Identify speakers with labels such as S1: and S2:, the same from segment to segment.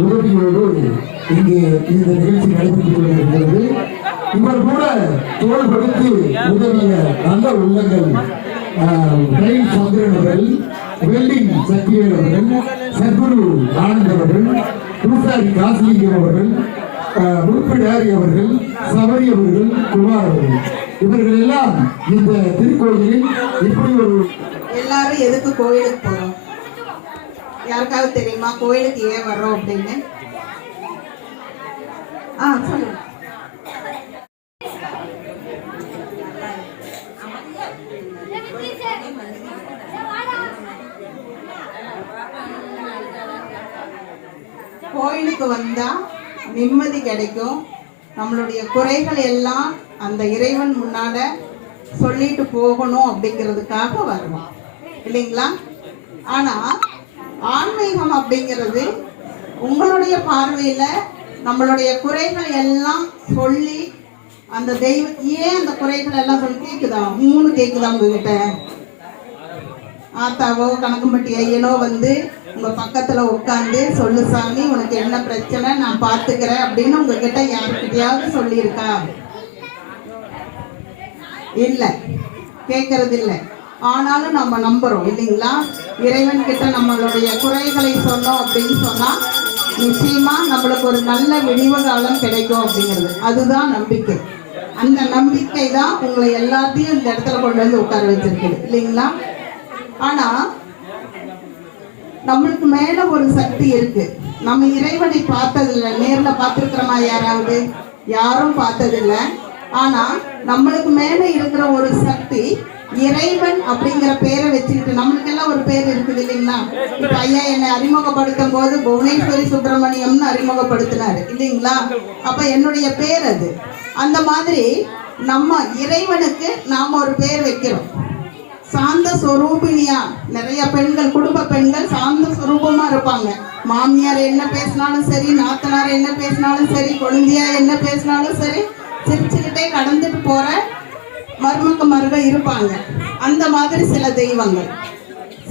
S1: உதவியோடு இங்கே இந்த நிகழ்ச்சி நடைபெற்றுக் கொண்டிருக்கிறது. இவர் கூட தோல் கொடுத்து உதவிய நல்ல உள்ளங்கள் ஆஹ், சந்திரன் அவர்கள் வெல்டிங் சத்யவேல் அவர்கள் சத்குரு ஆனந்த் அவர்கள் பூசாரி காசிலிங்கம் அவர்கள் ஆஹ், அவர்கள் சபரி அவர்கள் குமார் அவர்கள். இவர்கள் எல்லாம் இந்த திருக்கோயிலில் இப்படி ஒரு
S2: எல்லாரும் எதுக்கு கோயிலுக்கு போறோம் யாருக்காவது தெரியுமா? கோயிலுக்கு ஏன் வர்றோம் அப்படின்னு? ஆ சொல்லுங்க. கோயிலுக்கு வந்தா நிம்மதி கிடைக்கும். நம்மளுடைய குறைகள் எல்லாம் அந்த இறைவன் முன்னால சொல்லிட்டு போகணும் அப்படிங்கிறதுக்காக வருவோம் இல்லைங்களா? ஆனா ஆன்மீகம் அப்படிங்கிறது உங்களுடைய பார்வையில நம்மளுடைய குறைகள் எல்லாம் சொல்லி அந்த தெய்வ ஏன் அந்த குறைகள் எல்லாம் சொல்லி கேக்குதா? மூணு கேக்குதா உங்ககிட்ட? ஆத்தாவோ கணக்கும்பட்டி ஐயனோ வந்து உங்க பக்கத்துல உட்காந்து சொல்லு சாமி உனக்கு என்ன பிரச்சனை நான் பாத்துக்கிறேன் அப்படின்னு உங்ககிட்ட யாருக்கிட்டையாவது சொல்லியிருக்கா? இல்ல. கேட்கறது இல்லை ஆனாலும் நம்ம நம்புறோம் இல்லைங்களா? இறைவன் கிட்ட நம்மளுடைய குறைகளை சொன்னோம் அப்படின்னு சொன்னா நிச்சயமா நம்மளுக்கு ஒரு நல்ல விடிவு காலம் கிடைக்கும் அப்படிங்கிறது. அதுதான் நம்பிக்கை. அந்த நம்பிக்கை தான் உங்களை எல்லாத்தையும் இந்த இடத்துல கொண்டு வந்து உட்கார வச்சிருக்குது இல்லைங்களா? ஆனா நம்மளுக்கு மேல ஒரு சக்தி இருக்கு. நம்ம இறைவனை பார்த்ததில்ல. நேர்ல பார்த்திருக்கிறோமா யாராவது? யாரும் பார்த்ததில்ல. ஆனா நம்மளுக்கு மேல இருக்கிற ஒரு சக்தி இறைவன் அப்படிங்கிற பேரை வச்சுக்கிட்டு நம்மளுக்கு எல்லாம் ஒரு பேர் இருக்குது இல்லைங்களா? இப்ப ஐயா என்னை அறிமுகப்படுத்தும் போது புவனேஸ்வரி சுப்பிரமணியம்னு அறிமுகப்படுத்தினாரு இல்லைங்களா? அப்ப என்னுடைய பேர் அது. அந்த மாதிரி நம்ம இறைவனுக்கு நாம ஒரு பேர் வைக்கிறோம். சாந்த சுரூபினியா நிறைய பெண்கள் குடும்ப பெண்கள் சாந்த சுரூபமா இருப்பாங்க. மாமியார் என்ன பேசினாலும் சரி நாத்தனார் என்ன பேசினாலும் சரி குழந்தையார் என்ன பேசினாலும் சரி சிரிச்சுக்கிட்டே கடந்துட்டு போற மருமக்க மருக இருப்பாங்க. அந்த மாதிரி சில தெய்வங்கள்.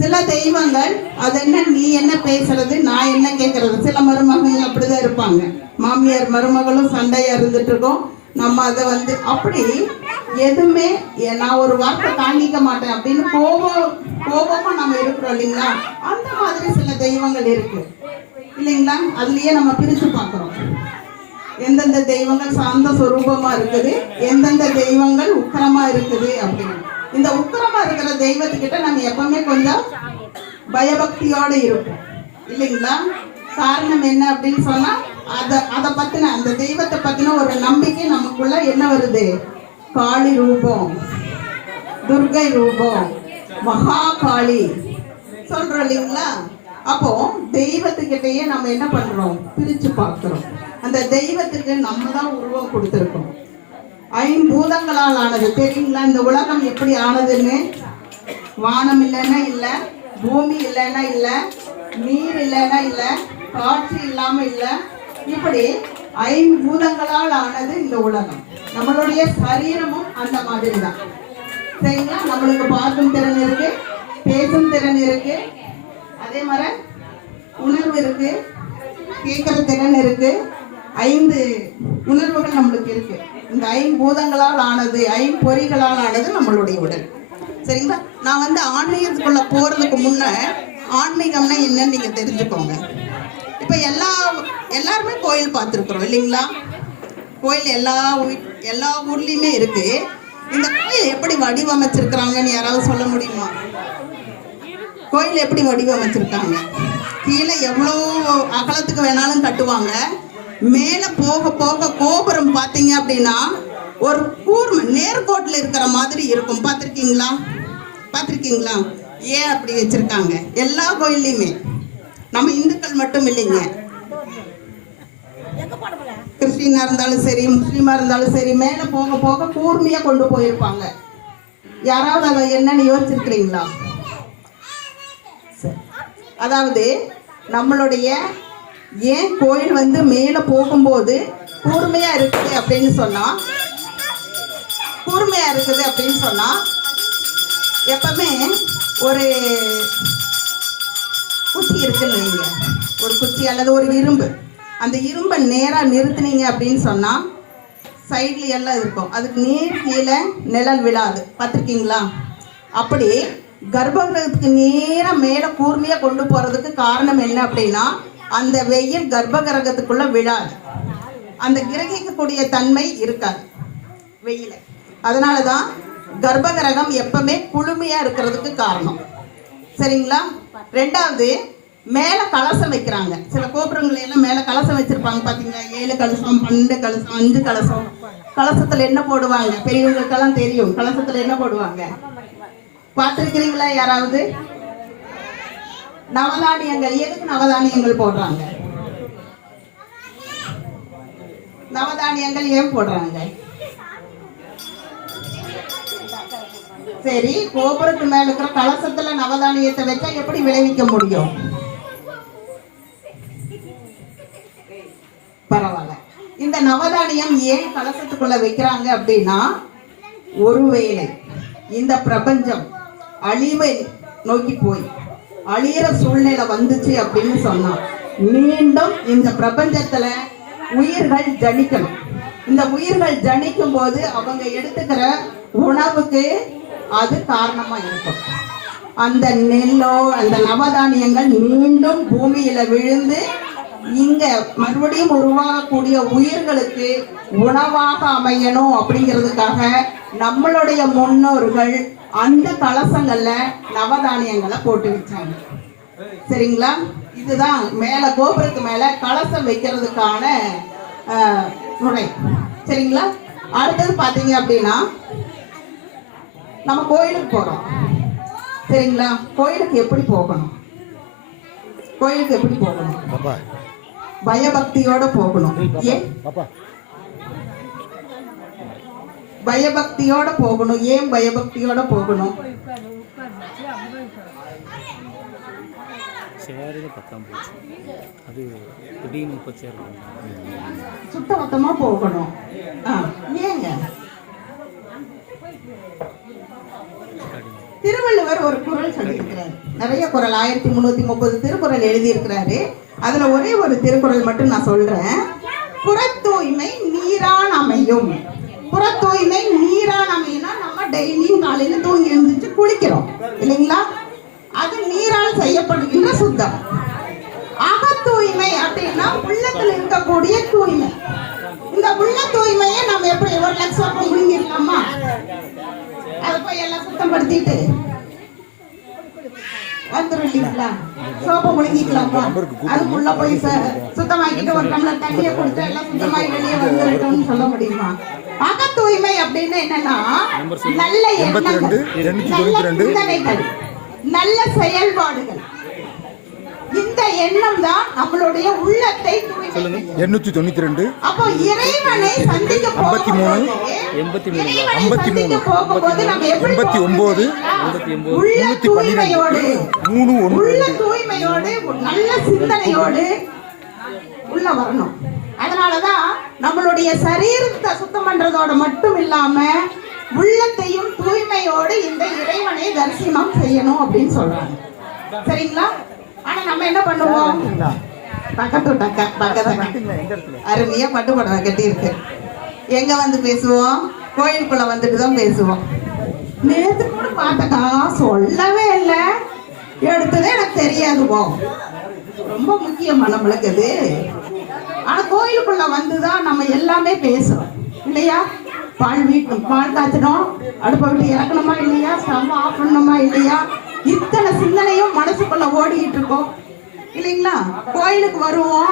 S2: சில தெய்வங்கள் அது என்ன நீ என்ன பேசுறது நான் என்ன கேட்கறது சில மருமகங்க அப்படிதான் இருப்பாங்க. மாமியார் மருமகளும் சண்டையா இருந்துட்டு இருக்கோம். நம்ம அதை வந்து அப்படி எதுவுமே நான் ஒரு வார்த்தை தாங்கிக்க மாட்டேன் அப்படின்னு கோபம் கோபமா நம்ம இருக்கிறோம் இல்லைங்களா? அந்த மாதிரி சில தெய்வங்கள் இருக்கு. இல்லைங்களா? அதுலயே நம்ம பிரிச்சு பார்க்குறோம். எந்தெந்த தெய்வங்கள் சாந்த சுரூபமா இருக்குது எந்தெந்த தெய்வங்கள் உக்கரமா இருக்குது அப்படின்னு. இந்த உக்கரமா இருக்கிற தெய்வத்துக்கிட்ட நம்ம எப்பவுமே கொஞ்சம் பயபக்தியோட இருப்போம். இல்லைங்களா? காரணம் என்ன அப்படின்னு சொன்னா அதை அதை பத்தின அந்த தெய்வத்தை பத்தின ஒரு நம்பிக்கை நமக்குள்ள என்ன வருது? காளி ரூபம் துர்கை ரூபம் மகா காளி சொல்றோம் இல்லைங்களா? அப்போ தெய்வத்துக்கிட்டயே நம்ம என்ன பண்றோம்? பிரிச்சு பார்க்கிறோம். அந்த தெய்வத்துக்கு நம்ம தான் உருவம் கொடுத்துருக்கோம். ஐம்பூதங்களால் ஆனது. தெரியுங்களா? இந்த உலகம் எப்படி ஆனதுன்னு? வானம் இல்லைன்னா இல்லை பூமி இல்லைன்னா இல்லை நீர் இல்லைன்னா இல்லை காற்று இல்லாமல் இல்லை. இப்படி ஐம்பூதங்களால் ஆனது இந்த உலகம். நம்மளுடைய சரீரமும் அந்த மாதிரி தான். சரிங்களா? நம்மளுக்கு பார்க்கும் திறன் இருக்கு பேசும் திறன் இருக்கு. அதே மாதிரி உணர்வு இருக்கு கேட்குற திறன் இருக்கு. ஐந்து உணர்வுகள் நம்மளுக்கு இருக்கு. இந்த ஐம்பூதங்களால் ஆனது ஐம்பொறிகளால் ஆனது நம்மளுடைய உடல். சரிங்களா? நான் வந்து ஆன்மீகத்துக்குள்ள போறதுக்கு முன்ன ஆன்மீகம்னா என்னன்னு நீங்க தெரிஞ்சுக்கோங்க. இப்ப எல்லா எல்லாருமே கோயில் பார்த்துருக்குறோம் இல்லைங்களா? கோயில் எல்லா ஊ- எல்லா ஊர்லயுமே இருக்கு. இந்த கோயில் எப்படி வடிவமைச்சிருக்கிறாங்கன்னு யாராவது சொல்ல முடியுமா? கோயில் எப்படி வடிவமைச்சிருக்காங்க? கீழே எவ்வளோ அகலத்துக்கு வேணாலும் கட்டுவாங்க. மேலே போக போக கோபுரம் பார்த்தீங்க அப்படின்னா ஒரு கூர்ம நேர்கோட்டில் இருக்கிற மாதிரி இருக்கும். பார்த்துருக்கீங்களா? பார்த்துருக்கீங்களா? ஏன் அப்படி வச்சிருக்காங்க? எல்லா கோயில்லையுமே. நம்ம இந்துக்கள் மட்டும் இல்லைங்க. கிறிஸ்டினா இருந்தாலும் சரி முஸ்லீமா இருந்தாலும் சரி மேலே போக போக கூர்மையாக கொண்டு போயிருப்பாங்க. யாராவது அதை என்னன்னு யோசிச்சிருக்கிறீங்களா? சரி. அதாவது நம்மளுடைய ஏன் கோயில் வந்து மேலே போகும்போது கூர்மையா இருக்குது அப்படின்னு சொன்னா? கூர்மையா இருக்குது அப்படின்னு சொன்னா எப்பவுமே ஒரு குச்சி இருக்குன்னு வைங்க. ஒரு குச்சி அல்லது ஒரு இரும்பு. அந்த இரும்பை நேராக நிறுத்தினீங்க அப்படின்னு சொன்னால் சைட்ல எல்லாம் இருக்கும். அதுக்கு நேர் கீழே நிழல் விழாது. பார்த்துருக்கீங்களா? அப்படி கர்ப்பகிரகத்துக்கு நேராக மேலே கூர்மையாக கொண்டு போகிறதுக்கு காரணம் என்ன அப்படின்னா அந்த வெயில் கர்ப்பகிரகத்துக்குள்ள விழாது. அந்த கிரகிக்கக்கூடிய தன்மை இருக்காது வெயில. அதனால தான் கர்ப்பகிரகம் எப்பவுமே குளுமையாக இருக்கிறதுக்கு காரணம். சரிங்களா? ரெண்டாவது மேலே கலசம் வைக்கிறாங்க. சில கோபுரங்கள் எல்லாம் மேலே கலசம் வச்சிருப்பாங்க பார்த்தீங்களா ஏழு கலசம் பன்னெண்டு கலசம் அஞ்சு கலசம். கலசத்தில் என்ன போடுவாங்க? பெரியவங்களுக்கெல்லாம் தெரியும். கலசத்தில் என்ன போடுவாங்க? பார்த்துருக்கிறீங்களா யாராவது? நவதானியங்கள் எதுக்கு நவதானியங்கள் போடுறாங்க? நவதானியங்கள் ஏன் போடுறாங்க? சரி கோபுரத்து மேல இருக்கிற கலசத்துல நவதானியத்தை வச்சா எப்படி விளைவிக்க முடியும்? பரவாயில்ல. இந்த நவதானியம் ஏன் கலசத்துக்குள்ள வைக்கிறாங்க அப்படின்னா ஒருவேளை இந்த பிரபஞ்சம் அழிவை நோக்கி போய் அழியிற சூழ்நிலை வந்துச்சு அப்படின்னு சொன்னான். மீண்டும் இந்த பிரபஞ்சத்துல உயிர்கள் ஜனிக்கணும். இந்த உயிர்கள் ஜனிக்கும் போது அவங்க எடுத்துக்கிற உணவுக்கு அது காரணமா இருக்கும். அந்த நெல்லோ அந்த நவதானியங்கள் மீண்டும் பூமியில விழுந்து இங்க மறுபடியும் உருவாகக்கூடிய உயிர்களுக்கு உணவாக அமையணும் அப்படிங்கிறதுக்காக நம்மளுடைய முன்னோர்கள் அந்த கலசங்கள்ல நவதானியங்களை போட்டு வச்சாங்க. சரிங்களா? இதுதான் மேல கோபுரத்து மேல கலசம் வைக்கிறதுக்கான முறை. சரிங்களா? அடுத்தது பாத்தீங்க அப்படின்னா நம்ம கோயிலுக்கு போறோம். சரிங்களா? கோயிலுக்கு எப்படி போகணும்? கோயிலுக்கு எப்படி போகணும்? பயபக்தியோட போகணும். ஏன்? பயபக்தியோட போகணும் ஏன் பயபக்தியோட போகணும்
S3: சேரில் பத்தாம் போச்சு அது திடீர்னு இப்போ சேர்
S2: சுத்தமொத்தமா போகணும் ஆ, ஏங்க திருவள்ளுவர் ஒரு குறள் சொல்லியிருக்கிறார் நிறைய குறள் ஆயிரத்தி முன்னூத்தி முப்பது திருக்குறள் எழுதியிருக்கிறாரு அதுல ஒரே ஒரு திருக்குறள் மட்டும் நான் சொல்றேன். புறத்தூய்மை நீரான் அமையும் புறத்தூய்மை நீரான அமையினா நம்ம டெய்லியும் காலையில தூங்கி எழுந்துச்சு குளிக்கிறோம். இல்லைங்களா? அது நீரால் செய்யப்படுகின்ற சுத்தம். அகத்தூய்மை அப்படின்னா உள்ளத்துல இருக்கக்கூடிய தூய்மை. இந்த உள்ள தூய்மையை நம்ம எப்படி ஒரு லட்சம் முழுங்கிடலாமா அதை போய் எல்லாம் சுத்தப்படுத்திட்டு வந்துரும் இல்லைங்களா சோப்பை முழுங்கிக்கலாமா அதுக்குள்ள போய் சுத்தமாக்கிட்டு ஒரு டம்ளர் தண்ணியை கொடுத்து எல்லாம் சுத்தமாகி வெளியே வந்துருட்டோம்னு சொல்ல முடியுமா? அக தூய்மை அப்படின்னு என்னன்னா நல்ல எண்ணங்கள் நல்ல. சிந்தனைகள் நல்ல செயல்பாடுகள். இந்த எண்ணம் தான் நம்மளுடைய உள்ளத்தை தூய்மை செய்யும்.
S4: எண்ணூத்தி தொண்ணூத்தி ரெண்டு.
S2: அப்போ இறைவனை சந்திக்க
S4: ஐம்பத்தி மூணு,
S3: எண்பத்தி மூணு.
S4: ஐம்பத்தி மூணு,
S2: போகும்போது நம்ம எப்படி
S4: எண்பத்தி ஒன்பது,
S2: உள்ள தூய்மையோடு.
S4: மூணு ஒன்று
S2: உள்ள. தூய்மையோடு நல்ல சிந்தனையோடு உள்ள வரணும். அதனாலதான் நம்மளுடைய சரீரத்தை சுத்தம் பண்றதோட மட்டும் இல்லாம உள்ளத்தையும் தூய்மையோடு இந்த இறைவனை தரிசனம் செய்யணும் அப்படின்னு சொல்றாங்க. சரிங்களா? ஆனா நம்ம என்ன பண்ணுவோம்? பக்கத்து டக்க பக்கத்து அருமையா பட்டு புடவை கட்டி இருக்கு எங்க வந்து பேசுவோம்? கோயிலுக்குள்ள வந்துட்டு தான் பேசுவோம். நேத்து கூட பார்த்தக்கா சொல்லவே இல்லை. எடுத்ததே எனக்கு தெரியாது போ ரொம்ப முக்கியமா நம்மளுக்கு அது ஆனா கோயிலுக்குள்ள வந்துதான் நம்ம எல்லாமே பேசுறோம். இல்லையா? பால் வீட்டு பால் காய்ச்சணும். அடுப்பை விட்டு இறக்கணுமா இல்லையா? ஸ்டவ் ஆஃப் பண்ணணுமா இல்லையா? இத்தனை சிந்தனையும் மனசுக்குள்ள ஓடிக்கிட்டு இருக்கோம் இல்லைங்களா? கோயிலுக்கு வருவோம்.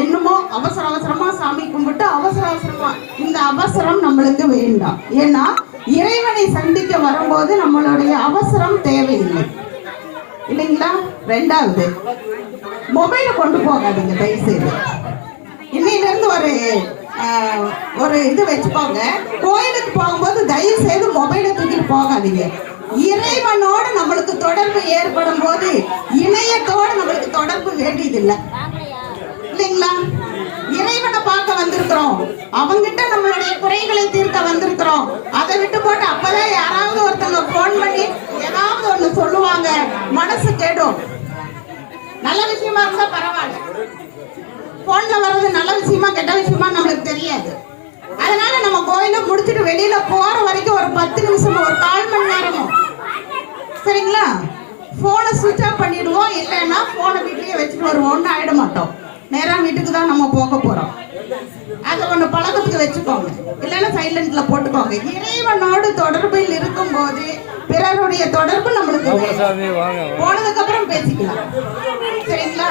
S2: என்னமோ அவசர அவசரமா சாமி கும்பிட்டு அவசர அவசரமா இந்த அவசரம் நம்மளுக்கு வேண்டாம். ஏன்னா இறைவனை சந்திக்க வரும்போது நம்மளுடைய அவசரம் தேவையில்லை. இல்லைங்களா? ரெண்டாவது மொபைலை கொண்டு போகாதீங்க தயவு செய்து இன்னையில இருந்து ஒரு ஒரு இது வச்சுக்கோங்க. கோயிலுக்கு போகும்போது தயவு செய்து மொபைலை தூக்கிட்டு போகாதீங்க. இறைவனோடு நம்மளுக்கு தொடர்பு ஏற்படும் போது இணையத்தோடு நம்மளுக்கு தொடர்பு வேண்டியதில்லை. இல்லைங்களா? இறைவனை பார்க்க வந்திருக்கிறோம். அவங்கிட்ட நம்மளுடைய குறைகளை தீர்க்க வந்திருக்கிறோம். அதை விட்டு போட்டு அப்பதான் யாராவது ஒருத்தவங்க போன் பண்ணி ஏதாவது ஒண்ணு சொல்லுவாங்க. மனசு கேடும். நல்ல விஷயமா இருந்தா பரவாயில்ல. போன்ல வர்றது நல்ல விஷயமா கெட்ட விஷயமா நம்மளுக்கு தெரியாது. அதனால நம்ம கோயில முடிச்சுட்டு வெளியில போற வரைக்கும் ஒரு பத்து நிமிஷம் ஒரு கால் மணி நேரமும் சரிங்களா? போனை சுவிட்ச் ஆஃப் பண்ணிடுவோம். இல்லைன்னா போனை வீட்லயே வச்சுட்டு வருவோம் ஒன்றும் ஆயிட மாட்டோம். நேரா வீட்டுக்கு தான் நம்ம போக போறோம். அதை ஒன்று பழக்கத்துக்கு வச்சுக்கோங்க. இல்லைன்னா சைலண்ட்ல போட்டுக்கோங்க. இறைவனோடு தொடர்பில் இருக்கும்போது பிறருடைய தொடர்பு நம்மளுக்கு. போனதுக்கு அப்புறம் பேசிக்கலாம். சரிங்களா?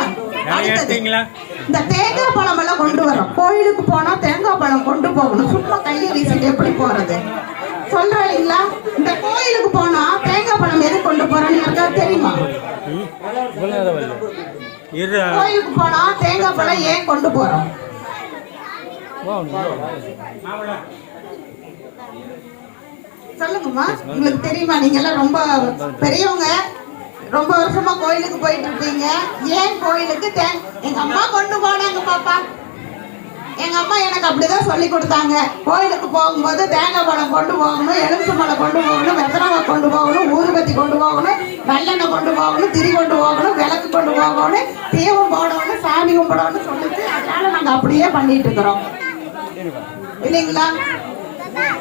S2: இந்த தேங்காய் பழம் எல்லாம் கொண்டு வரோம். கோயிலுக்கு போனா தேங்காய் பழம் கொண்டு போகணும். சும்மா கையை வீசிட்டு எப்படி போறது? சொல்றேன் இல்லைங்களா? இந்த கோயிலுக்கு போனா பழம் எது கொண்டு போறோம்னு யாருக்காவது தெரியுமா? கோயிலுக்கு போனா தேங்காய் பழம் ஏன் கொண்டு போறோம்? சொல்லுங்கம்மா உங்களுக்கு தெரியுமா நீங்க எல்லாம் ரொம்ப பெரியவங்க. ரொம்ப வருஷமா கோயிலுக்கு போயிட்டு இருப்பீங்க ஏன் கோயிலுக்கு தே- எங்க அம்மா கொண்டு போனாங்க பாப்பா. எங்க அம்மா எனக்கு அப்படிதான் சொல்லி கொடுத்தாங்க. கோயிலுக்கு போகும்போது தேங்காய் பழம் கொண்டு போகணும் எலுமிச்சை பழம் கொண்டு போகணும் ஊதுபத்தி கொண்டு போகணும் நல்லெண்ணெய் கொண்டு போகணும் திரி கொண்டு போகணும் விளக்கு கொண்டு போகணும் தீபம் போடணும் சாமி கும்பிடணும்னு சொல்லிட்டு அதனால நாங்க அப்படியே பண்ணிட்டு இருக்கிறோம். இல்லைங்களா?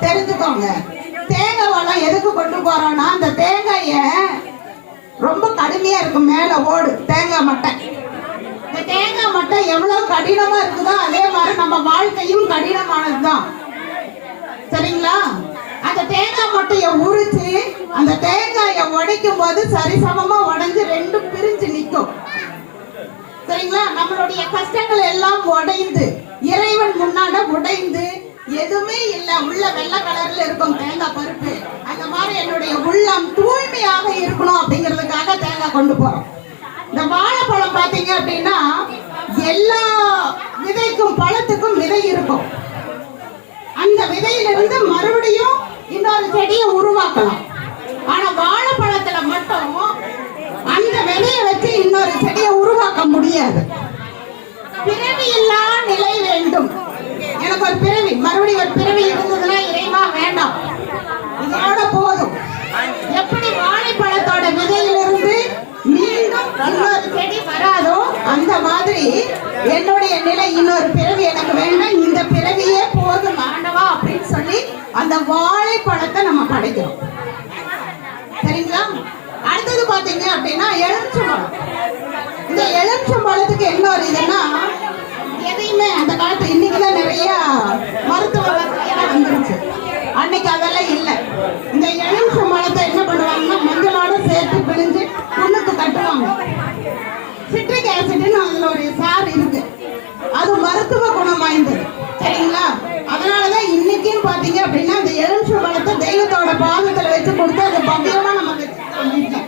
S2: தெரிஞ்சுக்கோங்க. தேங்காய் வளம் எதுக்கு கொண்டு போறோம்னா அந்த தேங்காய ரொம்ப கடுமையா இருக்கும் மேல ஓடு தேங்காய் மட்டை. இந்த தேங்காய் மட்டை எவ்வளவு கடினமா இருக்குதோ அதே மாதிரி நம்ம வாழ்க்கையும் கடினமானதுதான். சரிங்களா? அந்த தேங்காய் மட்டைய உரிச்சு அந்த தேங்காயை உடைக்கும் போது சரிசமமா உடைஞ்சு ரெண்டும் பிரிஞ்சு நிற்கும். சரிங்களா? நம்மளுடைய கஷ்டங்கள் எல்லாம் உடைந்து இறைவன் முன்னாட உடைந்து எதுவுமே இல்ல. உள்ள வெள்ளை கலர்ல இருக்கும் தேங்காய் பருப்பு. அந்த மாதிரி என்னுடைய உள்ளம் தூய்மையாக இருக்கணும் அப்படிங்கிறதுக்காக தேங்காய் கொண்டு போறோம். இந்த வாழைப்பழம் பாத்தீங்க அப்படின்னா எல்லா விதைக்கும் பழத்துக்கும் விதை இருக்கும். அந்த விதையிலிருந்து மறுபடியும் இன்னொரு செடியை உருவாக்கலாம். ஆனா வாழைப்பழத்துல மட்டும் அந்த விதையை வச்சு இன்னொரு செடியை உருவாக்க முடியாது. பிறவி இல்லா நிலை வேண்டும். எனக்கு ஒரு பிறவி மறுபடியும் ஒரு பிறவி இருந்ததுன்னா இறைவா வேண்டாம். இதோட போதும். எப்படி வாழைப்பழத்தோட விதையிலிருந்து மீண்டும் இன்னொரு செடி வராதோ அந்த மாதிரி என்னுடைய நிலை இன்னொரு பிறவி எனக்கு வேண்டாம். இந்த பிறவியே போதும் ஆண்டவா அப்படின்னு மாதிரி அந்த வாழைப்பழத்தை நம்ம படைக்கிறோம். சரிங்களா? அடுத்தது பாத்தீங்க அப்படின்னா எலுமிச்சம்பழம். இந்த எலுமிச்சம்பழத்துக்கு என்ன ஒரு இதுன்னா எதையுமே அந்த காலத்து இன்னைக்குதான் நிறைய மருத்துவ வசதியெல்லாம் வந்துருச்சு. அன்னைக்கு அதெல்லாம் இல்லை. இந்த எலுமிச்சம்பழத்தை என்ன பண்ணுவாங்கன்னா மஞ்சளோட சேர்த்து பிழிஞ்சு புண்ணுக்கு கட்டுவாங்க சிட்ரிக் ஆசிட்னு அதுல ஒரு சார் இருக்கு. அது மருத்துவ குணம் வாய்ந்தது சரிங்களா அதனாலதான் இன்னைக்கும் பாத்தீங்க அப்படின்னா அந்த எலுமிச்சை பழத்தை தெய்வத்தோட பாதத்துல வச்சு கொடுத்து அது பவ்யமா நம்ம வச்சுக்கலாம் வீட்டுல.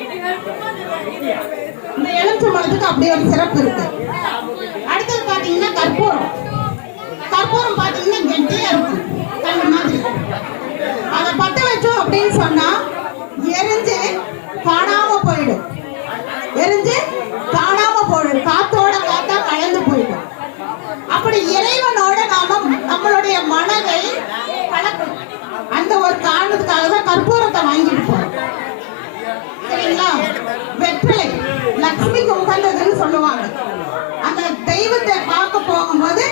S2: இந்த எலுமிச்சை மரத்துக்கு அப்படி ஒரு சிறப்பு இருக்கு. அடுத்தது பாத்தீங்கன்னா கற்பூரம். கற்பூரம் பாத்தீங்கன்னா கெட்டியா இருக்கும். மாதிரி. அதை பத்த வச்சோம் அப்படின்னு சொன்னா எரிஞ்சு காணாம போயிடும் எரிஞ்சு காணாம போயிடும் காத்தோட காத்தா கலந்து போயிடும் அப்படி இறைவனோட நாம நம்மளுடைய மனதை கலக்கணும் அந்த ஒரு காரணத்துக்காக தான் கற்பூரத்தை வாங்கிட்டு போறோம் சரிங்களா வெற்றிலை லக்ஷ்மிக்கு உகந்ததுன்னு சொல்லுவாங்க அந்த தெய்வத்தை பார்க்க போகும்போது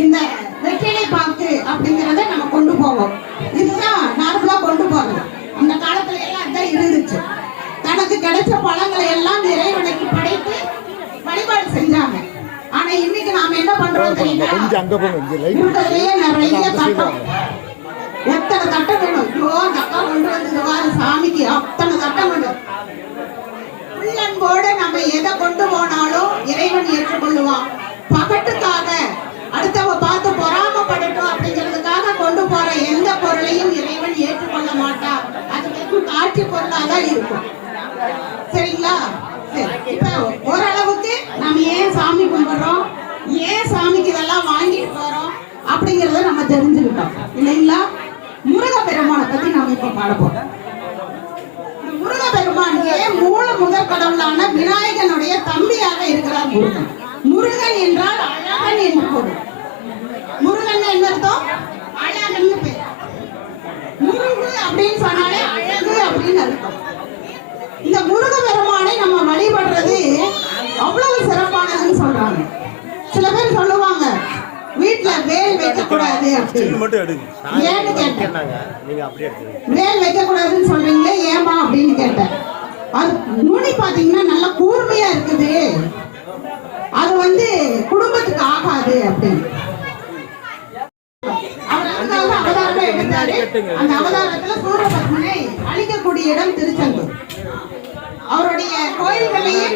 S2: இந்த வெற்றிலை பாக்கு அப்படிங்கறத நம்ம கொண்டு போவோம் இதுதான் நார்மலா கொண்டு போறது அந்த காலத்துல எல்லாம் அதான் இருந்துச்சு தனக்கு கிடைச்ச பழங்களை எல்லாம் இறைவனுக்கு படைத்து வழிபாடு செஞ்சாங்க ஆனா இன்னைக்கு நாம என்ன பண்றோம் தெரியுமா
S4: கொஞ்சம் அங்க போங்க இங்க லைட்
S2: இருக்கிறதுலயே நிறைய தட்டம் எத்தனை தட்டம் வேணும்? ஐயோ அந்த அக்கா கொண்டு வந்தது வாரு சாமிக்கு அத்தனை தட்டம் வேணும். உள்ளன்போடு நம்ம எதை கொண்டு போனாலும் இறைவன் ஏற்றுக்கொள்ளுவான். பகட்டுக்காக அடுத்தவ பார்த்து பொறாமப்படட்டும் அப்படிங்கிறதுக்காக கொண்டு போற எந்த பொருளையும் இறைவன் ஏற்றுக்கொள்ள மாட்டான். அது வெறும் காட்சி பொருளா தான் இருக்கும். சரிங்களா? சரி இப்ப ஓரளவுக்கு நாம ஏன் சாமி கும்பிடுறோம் ஏன் சாமிக்கு இதெல்லாம் வாங்கிட்டு போறோம் அப்படிங்கறத நம்ம தெரிஞ்சுக்கிட்டோம். இல்லைங்களா? முருகப்பெருமானை பத்தி நாம இப்ப பாட போறோம் இந்த ஏன் மூல முதற் கடவுளான விநாயகனுடைய தம்பியாக இருக்கிறார் முருகன். முருகன் என்றால் அழகன் என்று பொருள். முருகன் என்ன அர்த்தம்? அழகன் பேர். முருகு அப்படின்னு சொன்னாலே அழகு அப்படின்னு அர்த்தம். இந்த முருக பெருமானை நம்ம வழிபடுறது அவ்வளவு சிறப்பானதுன்னு சொல்றாங்க. சிறப்பு பேர் சொல்லுவாங்க வீட்டுல வேல் வைக்க கூடாது அப்படின்னு
S4: மட்டும் எடுங்க.
S2: ஏன்னு கேட்டேன். வேல் வைக்க கூடாதுன்னு சொல்றீங்களே ஏமா அப்படின்னு கேட்டேன். அது நுனி பாத்தீங்கன்னா நல்லா கூர்மையா இருக்குது. அது வந்து குடும்பத்துக்கு ஆகாது அப்படின்னு. அந்த அவதாரத்துல சூரபத்மனை அழிக்கக்கூடிய இடம் திருச்செந்தூர். அவருடைய கோயில்களையே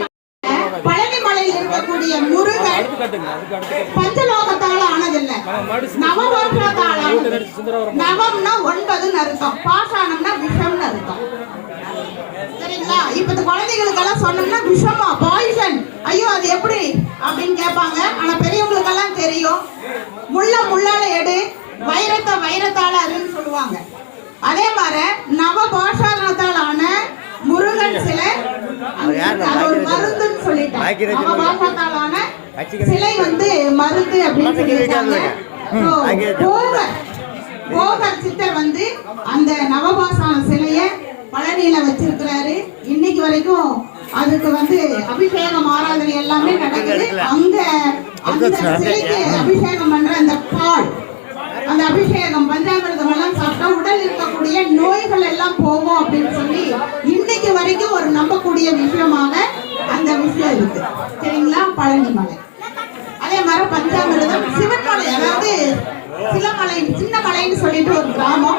S2: பழனி மலையில் இருக்கக்கூடிய முருகன் பஞ்சலோகத்தால ஆனதில்லை. ஆனது. நவம்னா ஒன்பதுன்னு அர்த்தம். பாஷாணம்னா விஷம்னு அர்த்தம். சரிங்களா? இப்ப இந்த குழந்தைகளுக்கெல்லாம் சொன்னோம்னா விஷமா பாய்சன் ஐயோ அது எப்படி அப்படின்னு கேட்பாங்க. ஆனா பெரியவங்களுக்கெல்லாம் தெரியும். முள்ள முள்ளால எடு வைரத்தை வைரத்தால அருன்னு சொல்லுவாங்க. அதே மாதிரி நவ பாஷாணத்தால் ஆன முருகன் சிலை அது ஒரு மருந்துன்னு சொல்லிட்டாங்க. நவ பாஷாத்தால் ஆன சிலை வந்து மருந்து அப்படின்னு சொல்லியிருக்காங்க. So, போகர் போகர் சித்தர் வந்து அந்த நவபாசான சிலைய பழனியில வச்சிருக்கிறாரு. இன்னைக்கு வரைக்கும் அதுக்கு வந்து அபிஷேகம் ஆராதனை எல்லாமே நடக்குது. அங்க அந்த சிலைக்கு அபிஷேகம் பண்ற அந்த பால் அந்த அபிஷேகம் பஞ்சாமிர்தம் எல்லாம் சாப்பிட்டா உடல் இருக்கக்கூடிய நோய்கள் எல்லாம் போகும் அப்படின்னு சொல்லி இன்னைக்கு வரைக்கும் ஒரு நம்பக்கூடிய விஷயமாக அந்த விஷயம் இருக்கு. சரிங்களா? பழனி மலை அதே மாதிரி பஞ்சாமிரதம் சிவன்மலை அதாவது சிலமலை சின்ன மலைன்னு சொல்லிட்டு ஒரு கிராமம்.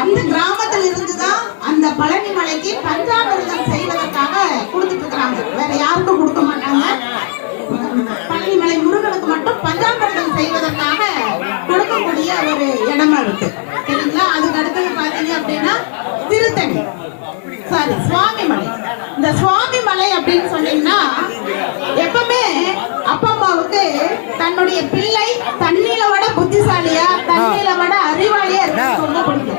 S2: அந்த கிராமத்துல இருந்து தான் அந்த பழனி மலைக்கு பஞ்சாமிரதம் செய்வதற்காக கொடுத்துட்டு இருக்கிறாங்க வேற யாருக்கும் கொடுக்க மாட்டாங்க. பழனி மலை முருகனுக்கு மட்டும் பஞ்சாமிரதம் செய்வதற்காக கொடுக்கக்கூடிய ஒரு இடமா இருக்கு. சரிங்களா? அதுக்கு அடுத்தது பாத்தீங்க அப்படின்னா திருத்தணி. சாரி சுவாமி மலை இந்த சுவாமி மலை அப்படின்னு சொன்னீங்கன்னா எப்பவுமே அப்பா அம்மாவுக்கு தன்னுடைய பிள்ளை தண்ணியில விட புத்திசாலியா தண்ணியில விட அறிவாளியா இருக்கு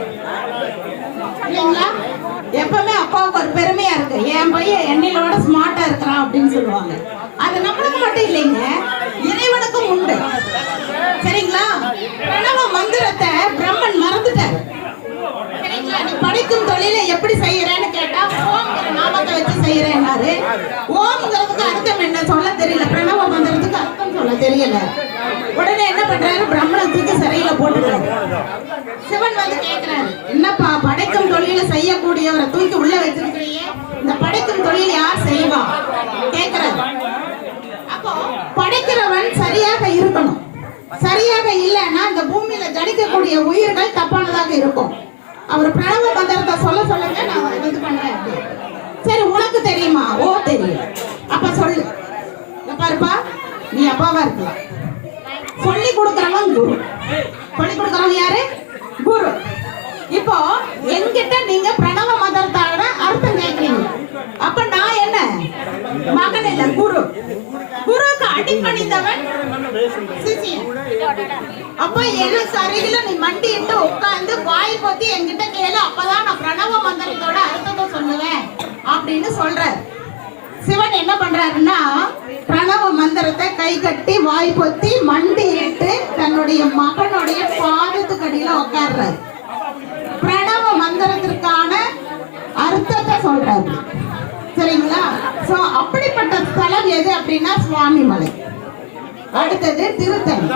S2: எப்பவுமே அப்பாவுக்கு ஒரு பெருமையா இருக்கு. என் பையன் என்னையில விட ஸ்மார்ட்டா இருக்கிறான் அப்படின்னு சொல்லுவாங்க. அது நம்மளுக்கு மட்டும் இல்லைங்க. இறைவனுக்கும் உண்டு. சரிங்களா? பிரணவ மந்திரத்தை பிரம்மன் மறந்துட்டாரு. சரிங்களா? நீ படிக்கும் தொழிலை எப்படி செய்யறேன்னு கேட்டா ஓம்ங்கிற நாமத்தை வச்சு செய்யறேன்னாரு. ஓம்ங்கிறதுக்கு அர்த்தம் என்ன? சொல்ல தெரியல. பிரணவ மந்திரத்துக்கு அது தெரியல. உடனே என்ன பண்றாரு? பிரம்மனை தூக்கி சிறையில போட்டுக்கிறாரு. சிவன் வந்து கேட்கிறாரு என்னப்பா படைக்கும் தொழிலை செய்யக்கூடியவரை தூக்கி உள்ள வச்சிருக்கிறீங்க? இந்த படைக்கும் தொழில் யார் செய்வா? கேக்குறாரு. அப்போ படைக்கிறவன் சரியாக இருக்கணும். சரியாக இல்லைன்னா இந்த பூமியில ஜடிக்கக்கூடிய உயிர்கள் தப்பானதாக இருக்கும். அவர் பிரணவ மந்திரத்தை சொல்ல சொல்லுங்க நான் இது பண்றேன் சரி உனக்கு தெரியுமா? ஓ தெரியும். அப்ப சொல்லு. பாருப்பா. நீ அப்பாவா இருக்கலாம். சொல்லி கொடுக்கறவன் குரு. சொல்லி கொடுக்கறவன் யாரு? குரு. இப்போ என்கிட்ட நீங்க பிரணவ மந்திரத்தால அர்த்தம் கேட்கறீங்க அப்ப நான் என்ன? மகன் இல்ல குரு. குருவுக்கு அடிப்பணிந்தவன் அப்ப எனக்கு அருகில நீ மண்டிட்டு உட்கார்ந்து வாய் பொத்தி என்கிட்ட கேளு அப்பதான் நான் பிரணவ மந்திரத்தோட அர்த்தத்தை சொல்லுவேன் அப்படின்னு சொல்ற சிவன் என்ன பண்றாருன்னா பிரணவ மந்திரத்தை கை கட்டி வாய் பொத்தி மண்டிட்டு தன்னுடைய மகனுடைய பாதத்துக்கு அடியில உட்கார்றாரு பிரணவ மந்திரத்திற்கான அர்த்தத்தை சொல்றாரு. சரிங்களா? சோ அப்படிப்பட்ட ஸ்தலம் எது அப்படின்னா சுவாமி மலை அடுத்தது திருத்தணி.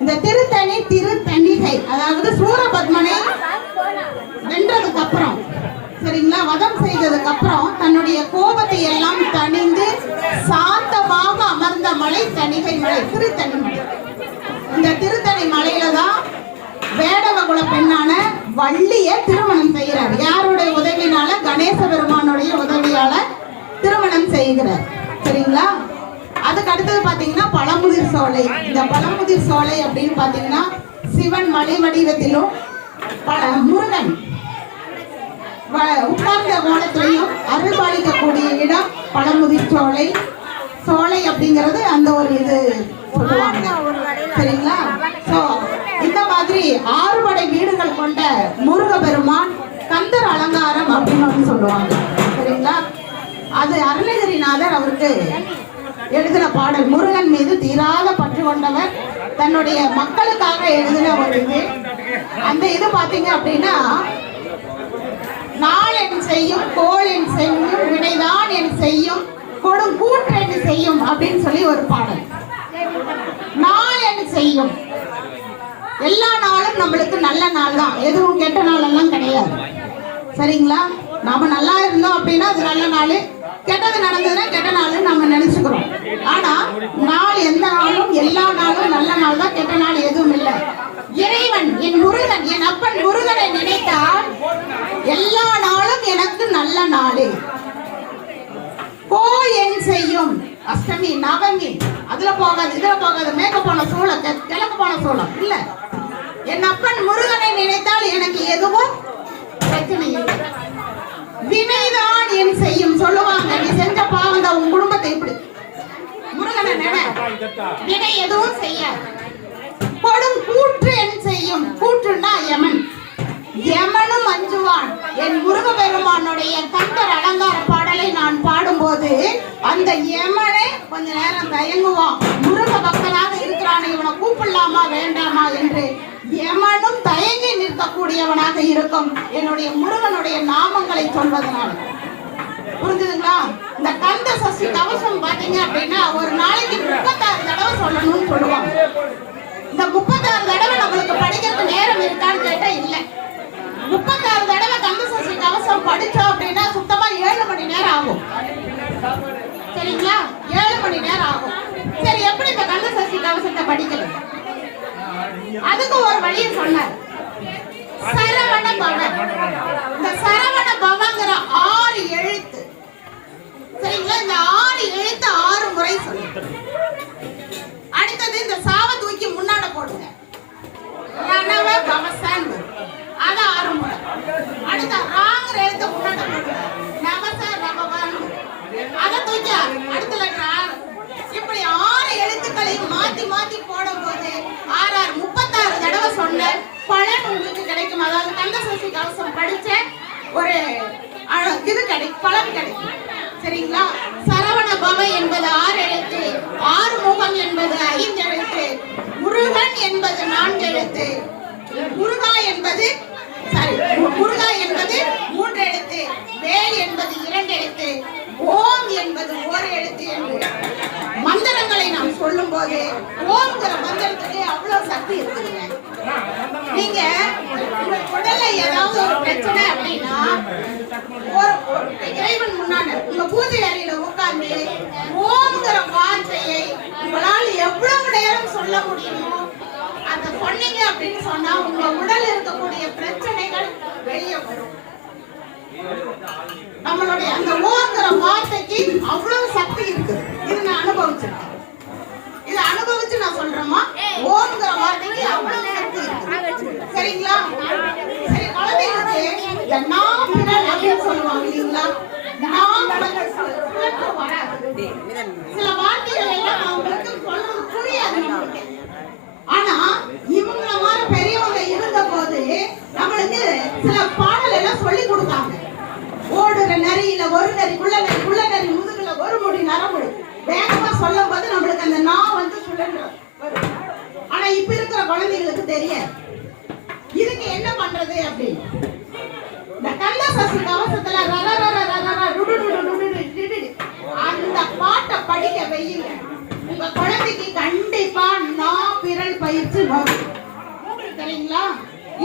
S2: இந்த திருத்தணி திருத்தணிகை. அதாவது சூரபத்மனை வென்றதுக்கு அப்புறம் சரிங்களா? வதம் செய்ததுக்கு அப்புறம் தன்னுடைய கோபத்தை எல்லாம் தணிந்து சாந்தமாக அமர்ந்த மலை தணிகை மலை திருத்தணி மலை. இந்த திருத்தணி மலையில தான் வேடவகுல பெண்ணான வள்ளிய திருமணம் செய்கிறார். யாருடைய உதவினால? கணேச பெருமானுடைய உதவியால திருமணம் செய்கிறார். சரிங்களா? அதுக்கு அடுத்தது பாத்தீங்கன்னா பழமுதிர் சோலை. இந்த பழமுதிர் சோலை அப்படின்னு பாத்தீங்கன்னா சிவன் மலை வடிவத்திலும் முருகன் உட்கார்ந்த கோணத்திலையும் அருள்பாலிக்கக்கூடிய இடம் பழமுதி சோலை சோலை அப்படிங்கிறது அந்த ஒரு இது சொல்லுவாங்க. சரிங்களா? சோ இந்த மாதிரி ஆறுபடை வீடுகள் கொண்ட முருக பெருமான் கந்தர் அலங்காரம் அப்படின்னு வந்து சொல்லுவாங்க. சரிங்களா? அது அருணகிரிநாதர் அவருக்கு எழுதின பாடல். முருகன் மீது தீராத பற்று கொண்டவர் தன்னுடைய மக்களுக்காக எழுதின ஒரு இது. அந்த இது பாத்தீங்க அப்படின்னா நாள் என் செய்யும் கோள் என் செய்யும் வினைதான் என் செய்யும் கொடும் கூற்றென் செய்யும் அப்படின்னு சொல்லி ஒரு பாடல். நாள் என்ன செய்யும். எல்லா நாளும் நம்மளுக்கு நல்ல நாள் தான். எதுவும் கெட்ட நாள் எல்லாம் கிடையாது. சரிங்களா? நாம நல்லா இருந்தோம் அப்படின்னா அது நல்ல நாள். கெட்டது நடந்ததுன்னா கெட்ட நாள் நம்ம நினைச்சுக்கிறோம். ஆனா நாள் எந்த நாளும் எல்லா நாளும் நல்ல நாள் தான். கெட்ட நாள் எதுவும் இல்லை. இறைவன் என் முருகன் என் அப்பன் முருகனை நினைத்தால் எல்லா நாளும் எனக்கு நல்ல நாளே. போ என் செய்யும். அஷ்டமி நவமி அதுல போகாது இதுல போகாது மேற்க போன சூளம் கிழக்கு போன சோழம் இல்ல. என் அப்பன் முருகனை நினைத்தால் எனக்கு எதுவும் பிரச்சனை இல்லை. வினைதான் என் செய்யும். சொல்லுவாங்க நீ செஞ்ச பாவம் தான் உன் குடும்பத்தை இப்படி. முருகனை நினை. வினை எதுவும் செய்யாது. கொடும் கூற்று என் செய்யும். கூற்றுன்னா யமன். யமனும் அஞ்சுவான். என் முருக பெருமானுடைய கந்தர் அலங்கார பாடலை நான் பாடும்போது அந்த யமனே கொஞ்ச நேரம் தயங்குவான். முருக பக்தனாக இருக்கிறான் இவனை கூப்பிடலாமா வேண்டாமா என்று. யமனும் தயங்கி நிற்கக்கூடியவனாக இருக்கும். என்னுடைய முருகனுடைய நாமங்களை சொல்வதனால். புரிஞ்சுதுங்களா? இந்த கந்த சஷ்டி கவசம் பாத்தீங்க அப்படின்னா ஒரு நாளைக்கு முப்பத்தாறு தடவை சொல்லணும்னு சொல்லுவாங்க. இந்த முப்பத்தாறு தடவை நம்மளுக்கு படிக்கிறதுக்கு நேரம் இருக்கான்னு கேட்டா இல்லை. முப்பத்தாறு தடவை கந்த கவசம் படிச்சோம் அப்படின்னா சுத்தமா ஏழு மணி நேரம் ஆகும். சரிங்களா? ஏழு மணி நேரம் ஆகும். சரி எப்படி இந்த கந்த கவசத்தை படிக்கிறது? அதுக்கு ஒரு வழியை சொன்னார். சரவண பவன். இந்த சரவண பவங்கிற ஆறு எழுத்து. சரிங்களா? இந்த ஆறு எழுத்து ஆறு முறை சொல்லு அடுத்தது இந்த சாவ தூக்கி முன்னாட போடுங்க. ரணவ அத ஆறு முறை அடுத்த ராங்கிற எழுத்து முன்னாட போடுங்க. நவச ரபவன் அத தூக்கி அடுத்த லெட்டர் ஆறு இப்படி ஆறு எழுத்துக்களையும் மாத்தி மாத்தி போடும்போது ஆறு ஆறு முப்பத்தாறு தடவை சொன்ன பலன் உங்களுக்கு கிடைக்கும். அதாவது கந்த சசி கவசம் படிச்ச ஒரு அழ- இது கிடைக்கும் பலன் கிடைக்கும். சரிங்களா? சரவண பவ என்பது ஆறு எழுத்து ஆறு முகம் என்பது ஐந்து எழுத்து முருகன் என்பது நான்கு எழுத்து முருகா என்பது சாரி முருகா என்பது மூன்று எழுத்து வேல் என்பது இரண்டு எழுத்து ஓம் என்பது ஒரு எழுத்து என்று மந்திரங்களை நாம் சொல்லும் போது ஓம்ங்கிற மந்திரத்துக்கு அவ்வளவு சக்தி இருக்குதுங்க. நீங்க உடல்ல ஏதாவது ஒரு பிரச்சனை அப்படின்னா ஒரு இறைவன் முன்னாடி உங்க பூஜை அறையில உட்கார்ந்து ஓம்ங்கிற வார்த்தையை உங்களால் எவ்வளவு நேரம் சொல்ல முடியுமோ அதை சொன்னீங்க அப்படின்னு சொன்னா உங்க உடல் இருக்கக்கூடிய பிரச்சனைகள் வெளியே வரும். நம்மளுடைய அந்த ஓங்கிற வார்த்தைக்கு அவ்வளவு சக்தி இருக்குது. இது நான் அனுபவிச்சிருக்கேன் இதை அனுபவிச்சு நான் சொல்றேமா ஓங்கிற வார்த்தைக்கு அவ்வளவு சக்தி இருக்கு சரிங்களா? சரி குழந்தைங்களுக்கு இந்த நாப்பினல் அப்படின்னு சொல்லுவாங்க இல்லைங்களா நாப்பினல் சுழற்று வராது சில வார்த்தைகள் எல்லாம் அவங்களுக்கு சொல்றது புரியாது நம்மளுக்கு ஆனா இவங்கள மாதிரி பெரியவங்க இருந்த போது நம்மளுக்கு சில பாடல் எல்லாம் சொல்லி கொடுத்தாங்க ஓடுற நரியில ஒரு நரி குள்ள நரி குள்ள நரி முதுகுல ஒரு முடி நரமுடி வேகமா சொல்லும் போது நம்மளுக்கு அந்த நா வந்து சுழன்று வரும் ஆனா இப்ப இருக்கிற குழந்தைங்களுக்கு தெரியாது. இதுக்கு என்ன பண்றது அப்படின்னு இந்த கந்த சசி கவசத்துல அந்த பாட்டை படிக்க வையுங்க உங்க குழந்தைக்கு கண்டிப்பா நான் பிறல் பயிற்சி வரும் சரிங்களா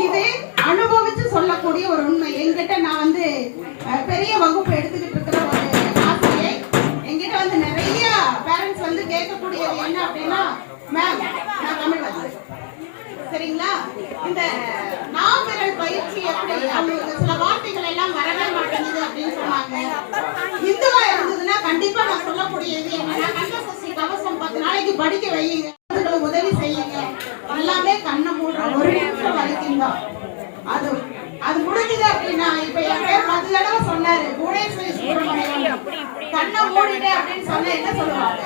S2: இது அனுபவிச்சு சொல்லக்கூடிய ஒரு உண்மை என்கிட்ட நான் வந்து பெரிய வகுப்பு எடுத்து இருக்கிற ஒரு ஆசிரியை என்கிட்ட வந்து நிறைய பேரண்ட்ஸ் வந்து கேட்கக்கூடியது என்ன அப்படின்னா மேம் நான் தமிழ் வந்து சரிங்களா இந்த நாவிரல் பயிற்சி எப்படி அவங்களுக்கு சில வார்த்தைகள் எல்லாம் வரவே மாட்டேங்குது அப்படின்னு சொன்னாங்க. இந்துவா இருந்ததுன்னா கண்டிப்பா நான் சொல்லக்கூடியது என்னன்னா கண்ணசசி கவசம் பத்து நாளைக்கு படிக்க வையுங்க. உதவி செய்யுங்க. எல்லாமே கண்ணை மூடுற ஒரு நிமிஷம் வரைக்கும் தான் அது அது முடிஞ்சது அப்படின்னா இப்ப என் பேர் பத்து தடவை சொன்னாரு. புவனேஸ்வரி சுப்பிரமணியம். கண்ணை மூடிட்டேன் அப்படின்னு சொன்ன என்ன சொல்லுவாங்க?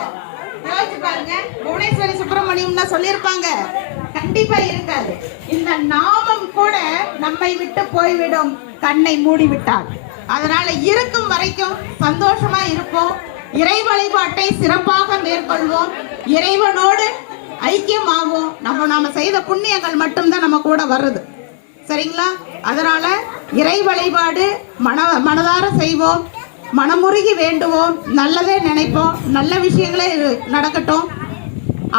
S2: யோசிச்சு பாருங்க. புவனேஸ்வரி சுப்பிரமணியம்னா சொல்லியிருப்பாங்க. கண்டிப்பா இருக்காது. இந்த நாமம் கூட நம்மை விட்டு போய்விடும். கண்ணை மூடிவிட்டால். அதனால இருக்கும் வரைக்கும் சந்தோஷமா இருப்போம். இறை வழிபாட்டை சிறப்பாக மேற்கொள்வோம். இறைவனோடு ஐக்கியமாகும் நம்ம நாம செய்த புண்ணியங்கள் மட்டும்தான் நம்ம கூட வருது சரிங்களா? அதனால இறை வழிபாடு மன மனதார செய்வோம். மனமுருகி வேண்டுவோம் நல்லதே நினைப்போம் நல்ல விஷயங்களே நடக்கட்டும்.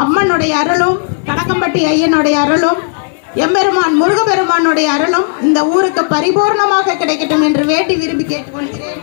S2: அம்மனுடைய அருளும் கணக்கம்பட்டி ஐயனுடைய அருளும் எம்பெருமான் முருகபெருமானுடைய அருளும் இந்த ஊருக்கு பரிபூர்ணமாக கிடைக்கட்டும் என்று வேண்டி விரும்பி கேட்டுக்கொள்கிறேன்.